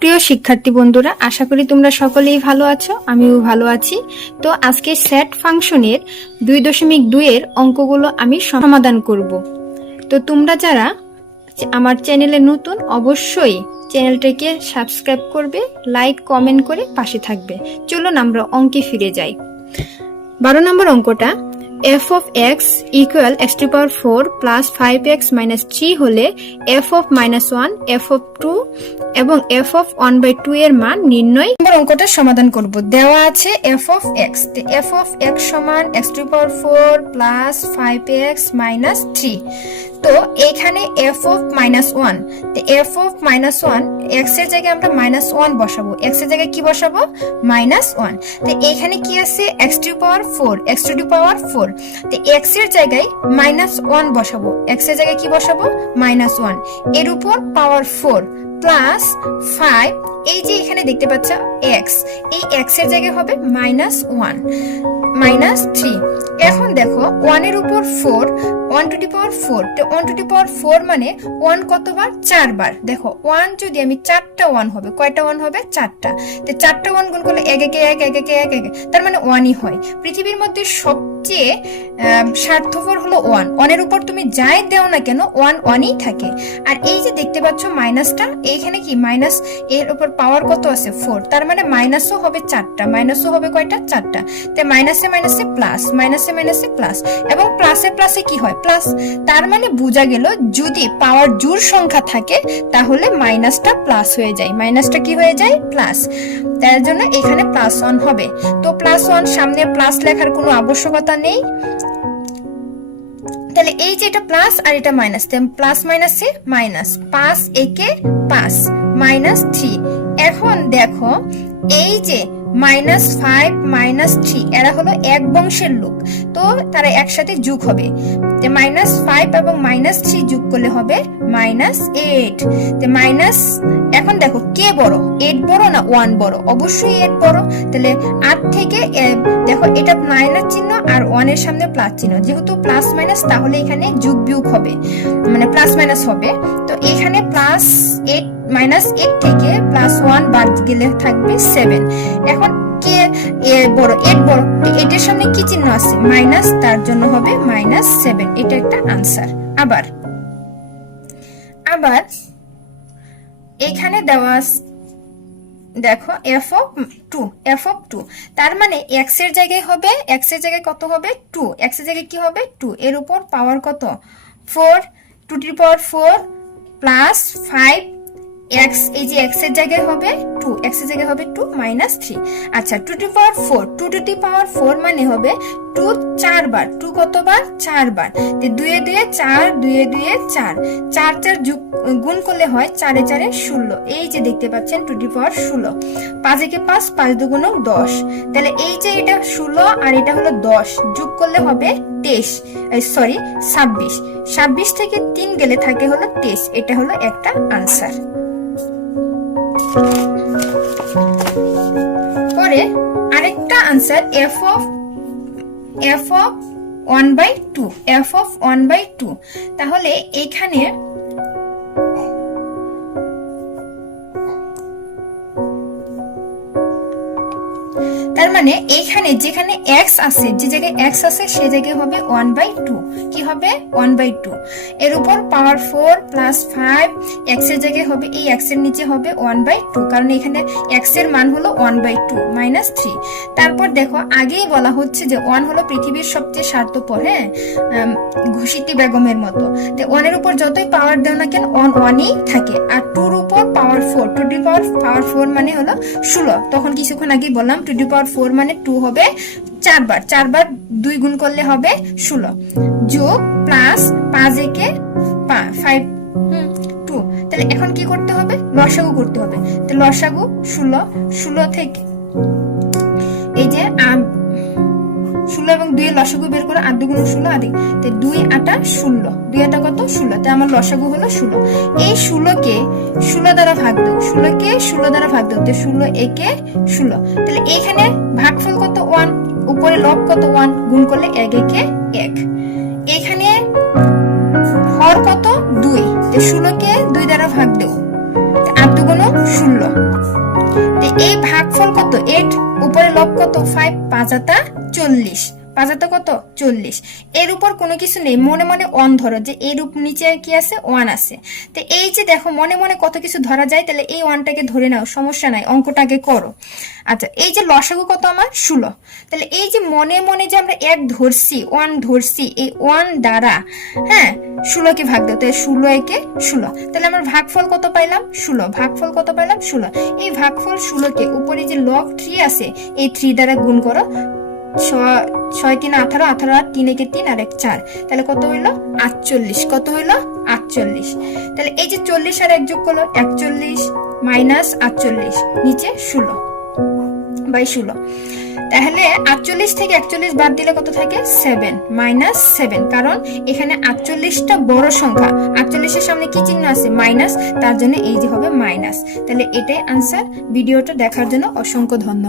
প্রিয় শিক্ষার্থী বন্ধুরা, আশা করি তোমরা সকলেই ভালো আছো, আমিও ভালো আছি। তো আজকে সেট ফাংশনের দুই দশমিক দুইয়ের অঙ্কগুলো আমি সমাধান করব। তো তোমরা যারা আমার চ্যানেলে নতুন, অবশ্যই চ্যানেলটাকে সাবস্ক্রাইব করবে লাইক কমেন্ট করে পাশে থাকবে। চলুন আমরা অঙ্কে ফিরে যাই। বারো নম্বর অঙ্কটা F of X equal X to power four plus five X minus three হলে F of minus one F of two এবং F of one by two এর মান নির্ণয় নম্বর অঙ্কটা সমাধান করব। দেওয়া আছে F of X F of X সমান X to power four plus five X minus three তো এখানে এফ অফ মাইনাস ওয়ান তো এফ অফ মাইনাস ওয়ান এক্সের জায়গায় আমরা মাইনাস ওয়ান বসাবো। এক্সের জায়গায় কি বসাবো? মাইনাস ওয়ান তো এখানে কি আছে? X to power four X to power four তো এক্সের জায়গায় মাইনাস ওয়ান বসাবো। এক্সের জায়গায় কি বসাবো? মাইনাস ওয়ানের উপর পাওয়ার ফোর প্লাস ফাইভ এই যে এখানে দেখতে পাচ্ছ এক্স এই এক্সের জায়গায় হবে মাইনাস ওয়ান মাইনাস থ্রি এখন দেখো ওয়ানের উপর four one to the power four তো one to the power four মানে ওয়ান কতবার? চারবার। দেখো ওয়ান যদি আমি চারটা ওয়ান হবে, কয়টা ওয়ান হবে? চারটা। তো চারটা ওয়ান গুণ করলে এক, একে এক এক, একে এক, একে তার মানে ওয়ানই হয়। পৃথিবীর মধ্যে সবচেয়ে স্বার্থপর হলো ওয়ান ওয়ানের উপর তুমি যাই দেও না কেন ওয়ান ওয়ানই থাকে। আর এই যে দেখতে পাচ্ছ মাইনাসটা এইখানে কি মাইনাস এর উপর পাওয়ার কত আছে? ফোর তার মানে মাইনাসও হবে চারটা মাইনাসও হবে কয়টা? চারটা। তো মাইনাসে মাইনাসে প্লাস মাইনাসে মাইনাসে প্লাস এবং প্লাসে প্লাসে কি হয়? প্লাস তার মানে বোঝা গেল যদি পাওয়ার জোর সংখ্যা থাকে, তাহলে মাইনাসটা প্লাস হয়ে যায়। মাইনাসটা কি হয়ে যায়? প্লাস তার জন্য এখানে প্লাস ওয়ান হবে। তো প্লাস ওয়ান সামনে প্লাস লেখার কোনো আবশ্যকতা নেই। তাহলে এই যে এটা প্লাস আর এটা মাইনাস প্লাস মাইনাসে মাইনাস পাঁচ একে পাঁচ মাইনাস থ্রি এখন দেখো, এই যে মাইনাস ফাইভ মাইনাস থ্রি এরা হলো এক বংশের লোক, তো তারা একসাথে যুগ হবে। মাইনাস ফাইভ এবং মাইনাস থ্রি যুগ করলে হবে মাইনাস এইট মাইনাস এখন দেখো, কে বড়? এইট বড় না ওয়ান বড়? অবশ্যই এইট বড়। তাহলে আট থেকে দেখো, এটা মাইনাস চিহ্ন আর ওয়ানের সামনে প্লাস চিহ্ন। যেহেতু প্লাস মাইনাস তাহলে এখানে যোগ বিয়োগ হবে। মানে প্লাস মাইনাস হবে। তো এখানে প্লাস এইট মাইনাস এইট থেকে প্লাস ওয়ান বাদ গেলে থাকবে সেভেন এখন কে বড়? এইট বড়। এটার সামনে কি চিহ্ন আছে? মাইনাস তার জন্য হবে মাইনাস সেভেন এটা একটা আনসার আবার আবার এখানে দেওয়া দেখো F of two F of two তার মানে এক্সের জায়গায় হবে এক্সের জায়গায় কত হবে? টু এক্সের জায়গায় কি হবে? টু এর উপর পাওয়ার কত? Four two the power four plus five X এই যে এক্সের জায়গায় হবে টু এক্সের জায়গায় হবে টু মাইনাস থ্রি আচ্ছা two to power four two to the power four মানে হবে টু চারবার টু কতবার? চারবার। দুয়ে দুয়ে চার, দুয়ে দুয়ে চার। চার চার যুগ, গুণ করলে হয় চারে চারে ষোলো। এই যে দেখতে পাচ্ছেন টি পাওয়ার ষোলো। পাঁচ একে পাঁচ পাঁচ দুগুণ দশ। তাহলে এই যে এটা ষোলো আর এটা হলো দশ, যোগ করলে হবে তেইশ। সরি ছাব্বিশ। ছাব্বিশ থেকে তিন গেলে থাকে হলো তেইশ। এটা হলো একটা আনসার পরে আরেকটা answer F of F of one by two F of one by two তাহলে এখানে তার মানে এইখানে যেখানে এক্স আছে, যে জায়গায় এক্স আছে, সে জায়গায় হবে ওয়ান বাই টু কি হবে? ওয়ান বাই টু এর উপর পাওয়ার ফোর প্লাস ফাইভ এক্সের জায়গায় হবে, এই এক্সের নিচে হবে ওয়ান বাই টু কারণ এখানে এক্সের মান হলো one by two minus three তারপর দেখো, আগেই বলা হচ্ছে যে ওয়ান হলো পৃথিবীর সবচেয়ে স্বার্থপর হ্যাঁ? ঘুষিটি বেগমের মতো। তো ওয়ানের উপর যতই পাওয়ার দাও না কেন ওয়ান ওয়ানই থাকে। আর টুর উপর power four to the power power four মানে হলো ষোলো। তখন কিছুক্ষণ আগে বললাম টু ডি পাওয়ার ফোর মানে টু হবে চারবার। চারবার দুই গুণ করলে হবে ষোলো। যোগ প্লাস পাঁচ একে ফাইভ টু তাহলে এখন কি করতে হবে? লসাগু করতে হবে। তো লসাগু ষোলো ষোলো থেকে এই যে ষোলো এবং দুই লসাগু বের করে আট দুগুণ ষোলো আদি। তো দুই আটা ষোলো। দুই আটা কত? ষোলো। তাই আমার লসাগু হলো ষোলো। এই ষোলোকে ষোলো দ্বারা ভাগ দাও। ষোলোকে ষোলো দ্বারা ভাগ দাও। তো ষোলো, একে ষোলো। তাহলে এইখানে ভাগফল কত? ওয়ান। উপরে লব কত? ওয়ান। গুণ করলে এক, একে এক। এখানে হর কত? দুই। তো ষোলোকে দুই দ্বারা ভাগ দেও। আট দুগুণ ষোলো। এই ভাগফল কত? এইট। উপরে লব কত? ফাইভ পাঁচাতা চল্লিশ। পাঁচাতা কত? চল্লিশ। এর উপর কোনো কিছু নেই। মনে মনে অন ধরো যে এর উপ নিচে কি আছে? ওয়ান আছে। তো এই যে দেখো, মনে মনে কত কিছু ধরা যায়, তাহলে এই ওয়ানটাকে ধরে নাও, সমস্যা নাই অঙ্কটাকে করো। আচ্ছা এই যে লসাগু কত আমার? ষোলো। তাহলে এই যে মনে মনে যে আমরা এক ধরছি ওয়ান ধরছি, এই ওয়ান দ্বারা হ্যাঁ ষোলোকে ভাগ দাও, তাহলে ষোলো একে ষোলো। তাহলে আমার ভাগফল কত পাইলাম? ষোলো। ভাগফল কত পাইলাম? ষোলো। এই ভাগফল ষোলোকে উপরে যে লগ থ্রি আছে, এই থ্রি দ্বারা গুণ করো ছয় তিন আঠারো আঠারো আর তিন একে তিন আর এক চার। তাহলে কত হইল? আটচল্লিশ। কত হইল? আটচল্লিশ। তাহলে এই যে চল্লিশ আর এক যোগ করল, একচল্লিশ মাইনাস আটচল্লিশ, নিচে ষোলো বাই ষোলো। তাহলে আটচল্লিশ থেকে একচল্লিশ বাদ দিলে কত থাকে? Seven, minus seven. কারণ এখানে আটচল্লিশটা বড় সংখ্যা। আটচল্লিশের সামনে কি চিহ্ন আছে? মাইনাস। তার জন্য এই যে হবে মাইনাস। তাহলে এটাই আনসার ভিডিওটা দেখার জন্য অসংখ্য ধন্যবাদ।